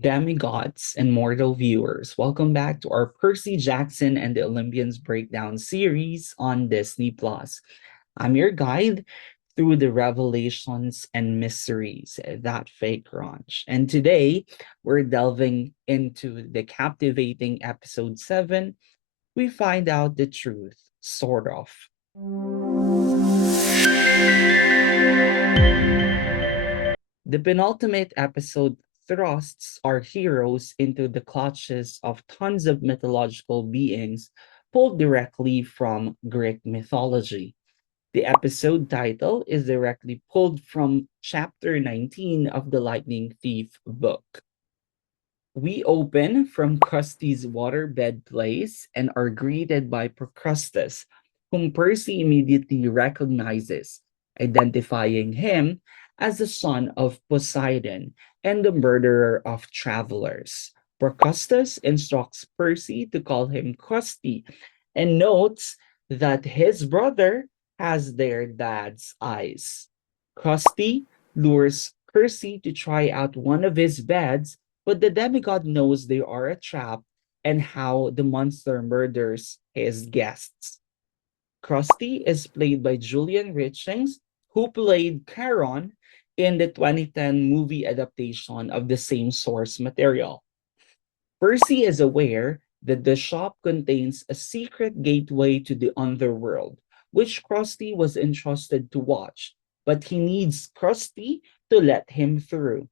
Demigods and mortal viewers, welcome back to our Percy Jackson and the Olympians breakdown series on Disney Plus. I'm your guide through the revelations and mysteries that fake ranch. And today we're delving into the captivating episode 7. We find out the truth, sort of. The penultimate episode thrusts our heroes into the clutches of tons of mythological beings pulled directly from Greek mythology. The episode title is directly pulled from chapter 19 of the Lightning Thief book. We open from Krusty's waterbed place and are greeted by Procrustes, whom Percy immediately recognizes, identifying him as the son of Poseidon and the murderer of travelers. Procrustes instructs Percy to call him Krusty and notes that his brother has their dad's eyes. Krusty lures Percy to try out one of his beds, but the demigod knows they are a trap and how the monster murders his guests. Krusty is played by Julian Richings, who played Charon in the 2010 movie adaptation of the same source material. Percy is aware that the shop contains a secret gateway to the underworld, which Krusty was entrusted to watch, but he needs Krusty to let him through.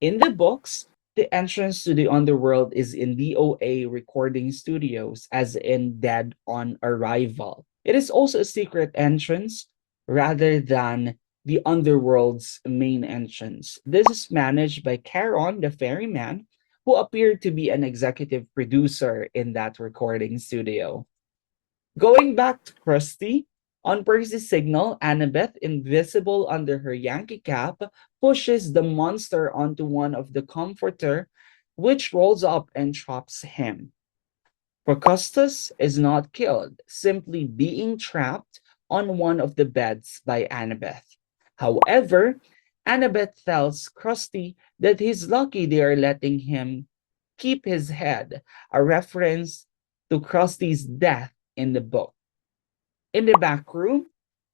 In the books, the entrance to the underworld is in DOA recording studios, as in Dead on Arrival. It is also a secret entrance rather than the underworld's main entrance. This is managed by Charon, the ferryman, who appeared to be an executive producer in that recording studio. Going back to Krusty, on Percy's signal, Annabeth, invisible under her Yankee cap, pushes the monster onto one of the comforter, which rolls up and traps him. Procustus is not killed, simply being trapped on one of the beds by Annabeth. However, Annabeth tells Krusty that he's lucky they are letting him keep his head, a reference to Krusty's death in the book. In the back room,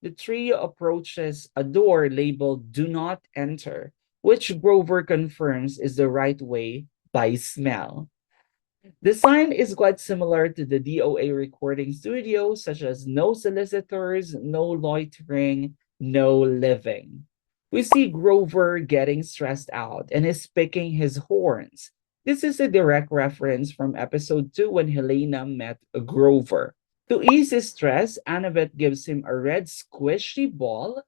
the trio approaches a door labeled Do Not Enter, which Grover confirms is the right way by smell. The sign is quite similar to the DOA recording studio, such as no solicitors, no loitering, no living. We see Grover getting stressed out and is picking his horns. This is a direct reference from episode 2 when Helena met Grover. To ease his stress, Annabeth gives him a red squishy ball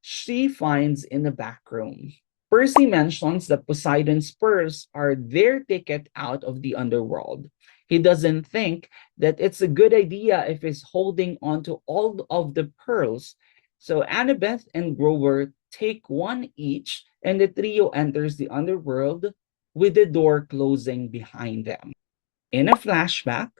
she finds in the back room. Percy mentions that Poseidon's pearls are their ticket out of the underworld. He doesn't think that it's a good idea if he's holding on to all of the pearls. So Annabeth and Grover take one each, and the trio enters the underworld with the door closing behind them. In a flashback,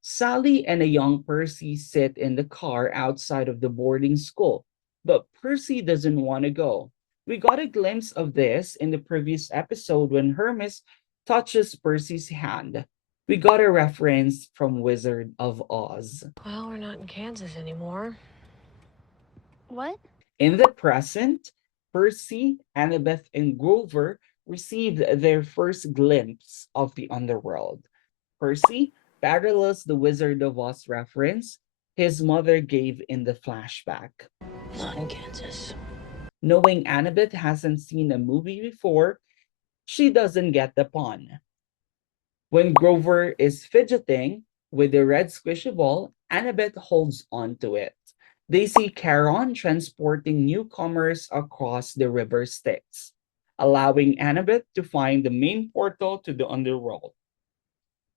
Sally and a young Percy sit in the car outside of the boarding school, but Percy doesn't want to go. We got a glimpse of this in the previous episode when Hermes touches Percy's hand. We got a reference from Wizard of Oz. Well, we're not in Kansas anymore. What? In the present, Percy, Annabeth, and Grover received their first glimpse of the underworld. Percy parallels the Wizard of Oz reference his mother gave in the flashback. Not in Kansas. Knowing Annabeth hasn't seen a movie before, she doesn't get the pun. When Grover is fidgeting with the red squishy ball, Annabeth holds on to it. They see Charon transporting newcomers across the river Styx, allowing Annabeth to find the main portal to the underworld.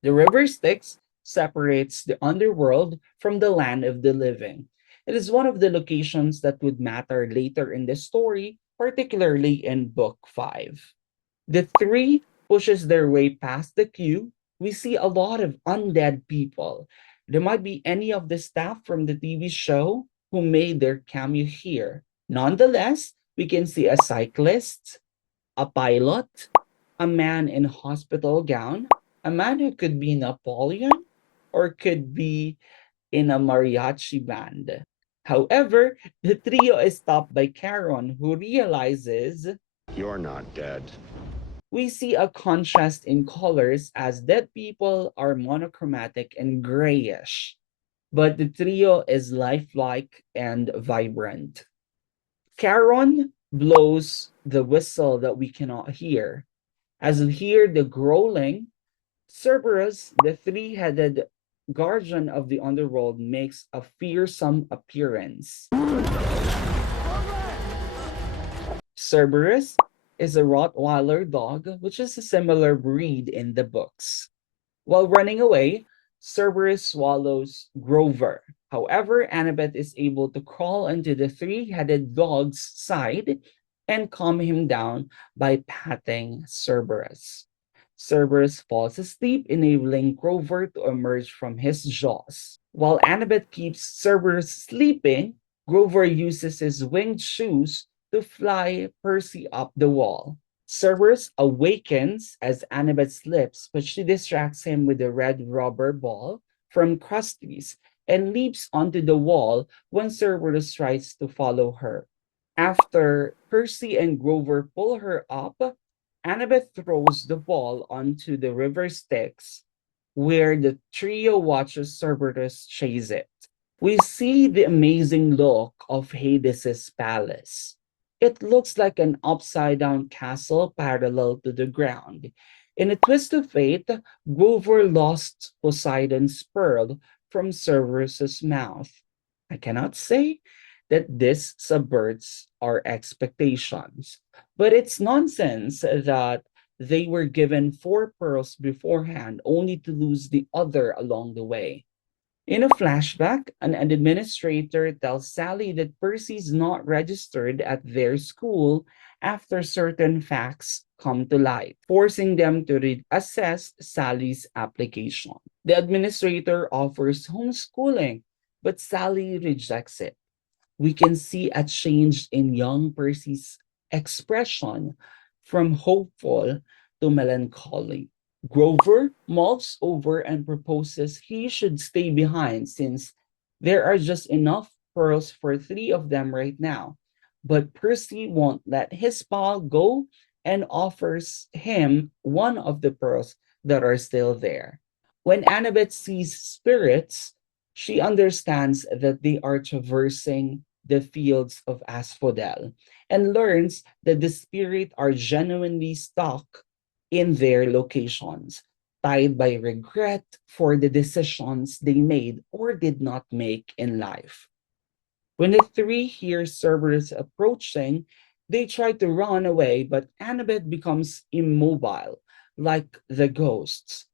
The river Styx separates the underworld from the land of the living. It is one of the locations that would matter later in the story, particularly in Book 5. The three pushes their way past the queue. We see a lot of undead people. There might be any of the staff from the TV show who made their cameo here. Nonetheless, we can see a cyclist, a pilot, A man in hospital gown, a man who could be Napoleon or could be in a mariachi band. However, the trio is stopped by Charon, who realizes You're not dead. we see a contrast in colors as dead people are monochromatic and grayish, but the trio is lifelike and vibrant. Charon blows the whistle that we cannot hear. As we hear the growling, Cerberus, the three-headed guardian of the underworld, makes a fearsome appearance. Cerberus is a Rottweiler dog, which is a similar breed in the books. While running away, Cerberus swallows Grover. However, Annabeth is able to crawl into the three-headed dog's side and calm him down by patting Cerberus. Cerberus falls asleep, enabling Grover to emerge from his jaws. While Annabeth keeps Cerberus sleeping, Grover uses his winged shoes to fly Percy up the wall. Cerberus awakens as Annabeth slips, but she distracts him with a red rubber ball from Krusty's and leaps onto the wall when Cerberus tries to follow her. After Percy and Grover pull her up, Annabeth throws the ball onto the river Styx, where the trio watches Cerberus chase it. We see the amazing look of Hades's palace. It looks like an upside down castle parallel to the ground. In a twist of fate, Grover lost Poseidon's pearl from Cerberus's mouth. I cannot say that this subverts our expectations, but it's nonsense that they were given four pearls beforehand only to lose the other along the way. In a flashback, an administrator tells Sally that Percy's not registered at their school after certain facts come to light, forcing them to reassess Sally's application. The administrator offers homeschooling, but Sally rejects it. We can see a change in young Percy's expression from hopeful to melancholy. Grover mulls over and proposes he should stay behind since there are just enough pearls for three of them right now. But Percy won't let his pal go and offers him one of the pearls that are still there. When Annabeth sees spirits, she understands that they are traversing the fields of Asphodel and learns that the spirit are genuinely stuck in their locations, tied by regret for the decisions they made or did not make in life. When the three hear Cerberus approaching, they try to run away, but Annabeth becomes immobile, like the ghosts.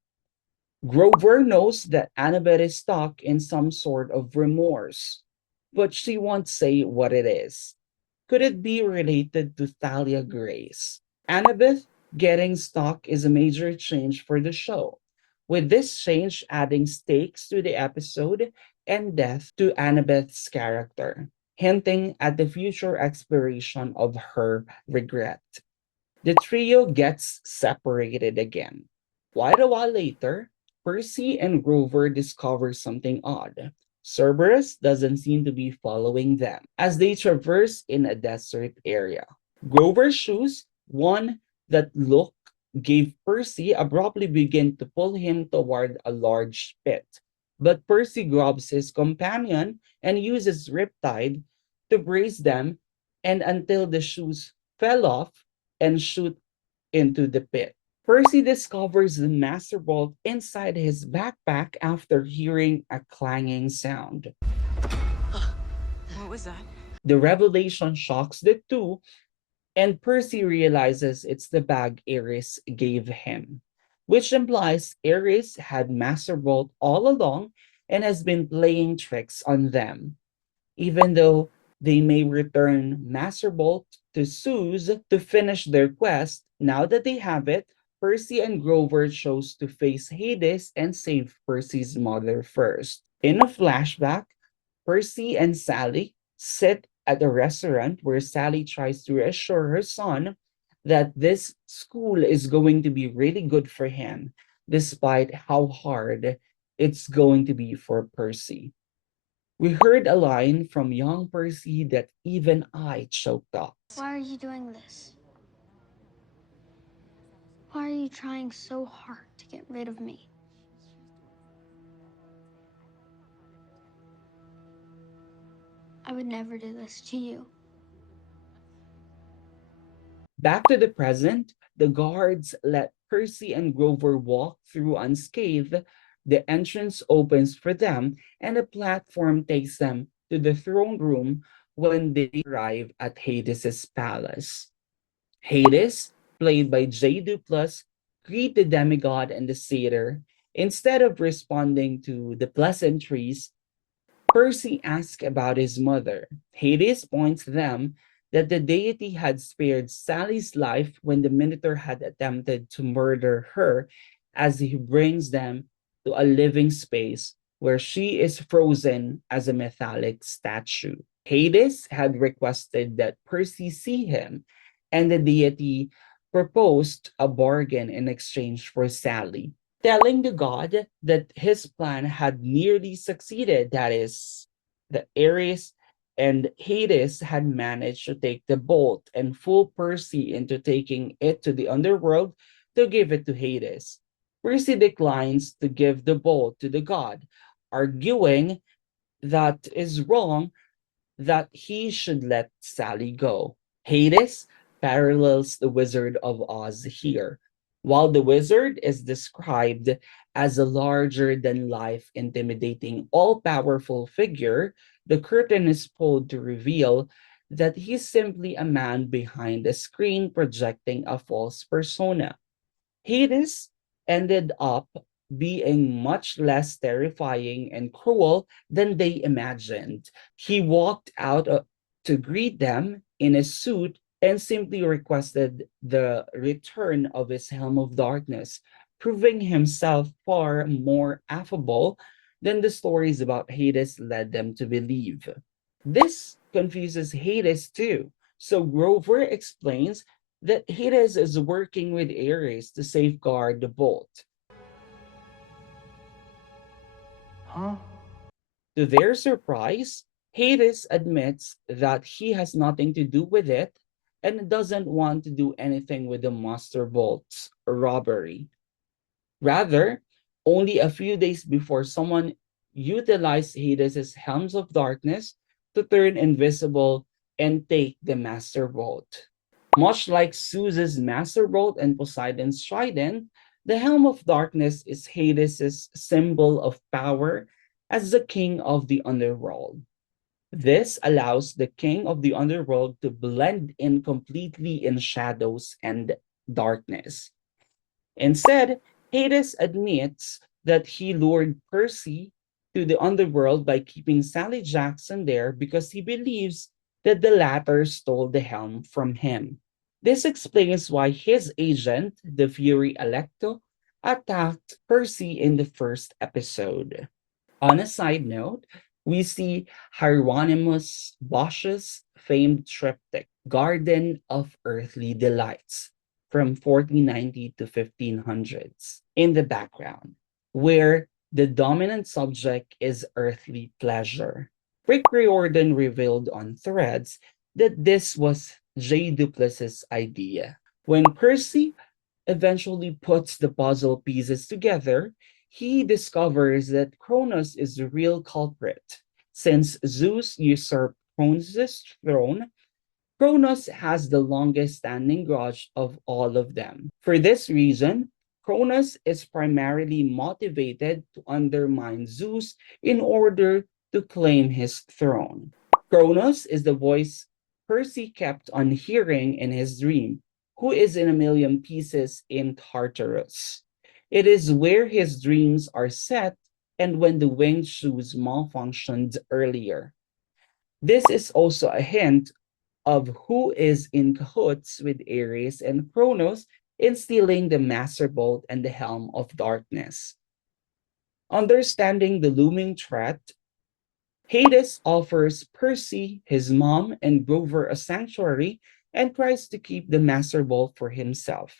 Grover knows that Annabeth is stuck in some sort of remorse, but she won't say what it is. Could it be related to Thalia Grace? Annabeth getting stuck is a major change for the show, with this change adding stakes to the episode and death to Annabeth's character, hinting at the future exploration of her regret. The trio gets separated again. Quite a while later, Percy and Grover discover something odd. Cerberus doesn't seem to be following them as they traverse in a desert area. Grover's shoes, one that look gave Percy, abruptly begin to pull him toward a large pit. But Percy grabs his companion and uses Riptide to brace them and until the shoes fell off and shoot into the pit. Percy discovers the Master Bolt inside his backpack after hearing a clanging sound. What was that? The revelation shocks the two, and Percy realizes it's the bag Ares gave him, which implies Ares had Master Bolt all along and has been playing tricks on them. Even though they may return Master Bolt to Zeus to finish their quest, now that they have it, Percy and Grover chose to face Hades and save Percy's mother first. In a flashback, Percy and Sally sit at a restaurant where Sally tries to reassure her son that this school is going to be really good for him, despite how hard it's going to be for Percy. We heard a line from young Percy that even I choked up. Why are you doing this? Why are you trying so hard to get rid of me? I would never do this to you. Back to the present, the guards let Percy and Grover walk through unscathed. The entrance opens for them, and a platform takes them to the throne room when they arrive at Hades' palace. Hades, played by J. Duplass, greet the demigod and the satyr. Instead of responding to the pleasantries, Percy asks about his mother. Hades points them that the deity had spared Sally's life when the Minotaur had attempted to murder her, as he brings them to a living space where she is frozen as a metallic statue. Hades had requested that Percy see him, and the deity proposed a bargain in exchange for Sally, telling the god that his plan had nearly succeeded. That is, the Ares and Hades had managed to take the bolt and fool Percy into taking it to the underworld to give it to Hades. Percy declines to give the bolt to the god, arguing that is wrong, that he should let Sally go. Hades parallels the Wizard of Oz here. While the wizard is described as a larger than life, intimidating, all powerful figure, the curtain is pulled to reveal that he's simply a man behind a screen projecting a false persona. Hades ended up being much less terrifying and cruel than they imagined. He walked out to greet them in a suit and simply requested the return of his Helm of Darkness, proving himself far more affable than the stories about Hades led them to believe. This confuses Hades too. So Grover explains that Hades is working with Ares to safeguard the bolt. Huh? To their surprise, Hades admits that he has nothing to do with it and doesn't want to do anything with the Master Bolt's robbery. Rather, only a few days before, someone utilized Hades' Helms of Darkness to turn invisible and take the Master Bolt. Much like Zeus's Master Bolt and Poseidon's Trident, the Helm of Darkness is Hades' symbol of power as the king of the underworld. This allows the king of the underworld to blend in completely in shadows and darkness. Instead, Hades admits that he lured Percy to the underworld by keeping Sally Jackson there because he believes that the latter stole the helm from him. This explains why his agent, the Fury Electo, attacked Percy in the first episode. On a side note, we see Hieronymus Bosch's famed triptych, Garden of Earthly Delights, from 1490 to 1500s, in the background, where the dominant subject is earthly pleasure. Rick Riordan revealed on Threads that this was J. Duplass's idea. When Percy eventually puts the puzzle pieces together, he discovers that Cronus is the real culprit. Since Zeus usurped Cronus' throne, Cronus has the longest standing grudge of all of them. For this reason, Cronus is primarily motivated to undermine Zeus in order to claim his throne. Cronus is the voice Percy kept on hearing in his dream, who is in a million pieces in Tartarus. It is where his dreams are set and when the winged shoes malfunctioned earlier. This is also a hint of who is in cahoots with Ares and Kronos in stealing the Master Bolt and the Helm of Darkness. Understanding the looming threat, Hades offers Percy, his mom, and Grover a sanctuary and tries to keep the Master Ball for himself.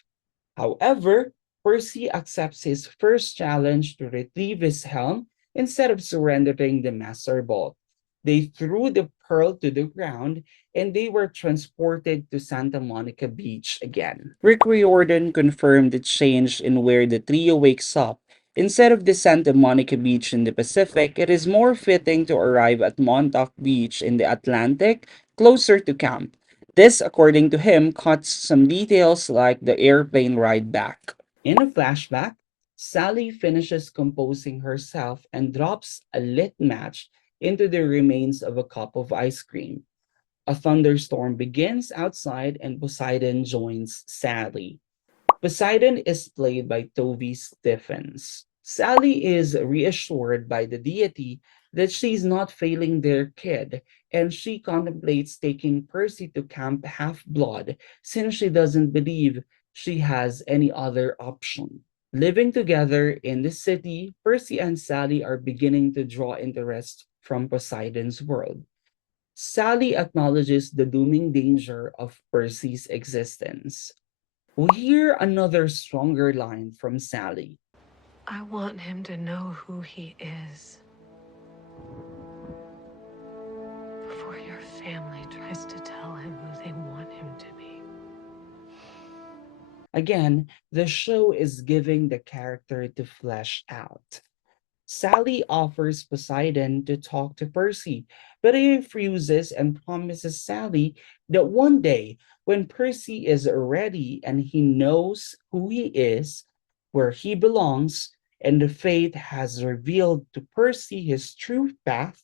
However, Percy accepts his first challenge to retrieve his helm instead of surrendering the Master Ball. They threw the pearl to the ground and they were transported to Santa Monica Beach again. Rick Riordan confirmed the change in where the trio wakes up. Instead of the Santa Monica Beach in the Pacific, it is more fitting to arrive at Montauk Beach in the Atlantic, closer to camp. This, according to him, cuts some details like the airplane ride back. In a flashback, Sally finishes composing herself and drops a lit match into the remains of a cup of ice cream. A thunderstorm begins outside and Poseidon joins Sally. Poseidon is played by Toby Stephens. Sally is reassured by the deity that she's not failing their kid, and she contemplates taking Percy to Camp Half Blood since she doesn't believe she has any other option. Living together in the city, Percy and Sally are beginning to draw interest from Poseidon's world. Sally acknowledges the looming danger of Percy's existence. We hear another stronger line from Sally. I want him to know who he is before your family tries to tell him who they want him to be. Again, the show is giving the character to flesh out. Sally offers Poseidon to talk to Percy, but he refuses and promises Sally that one day, when Percy is ready and he knows who he is, where he belongs, and the fate has revealed to Percy his true path,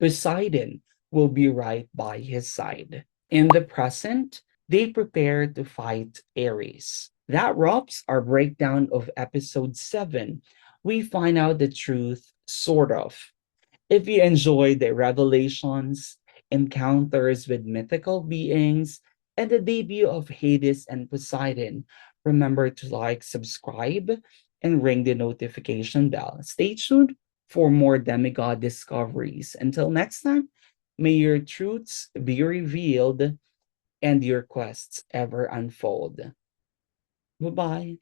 Poseidon will be right by his side. In the present, they prepare to fight Ares. That wraps our breakdown of episode 7. We find out the truth, sort of. If you enjoyed the revelations, encounters with mythical beings, and the debut of Hades and Poseidon, remember to like, subscribe, and ring the notification bell. Stay tuned for more demigod discoveries. Until next time, may your truths be revealed and your quests ever unfold. Bye bye.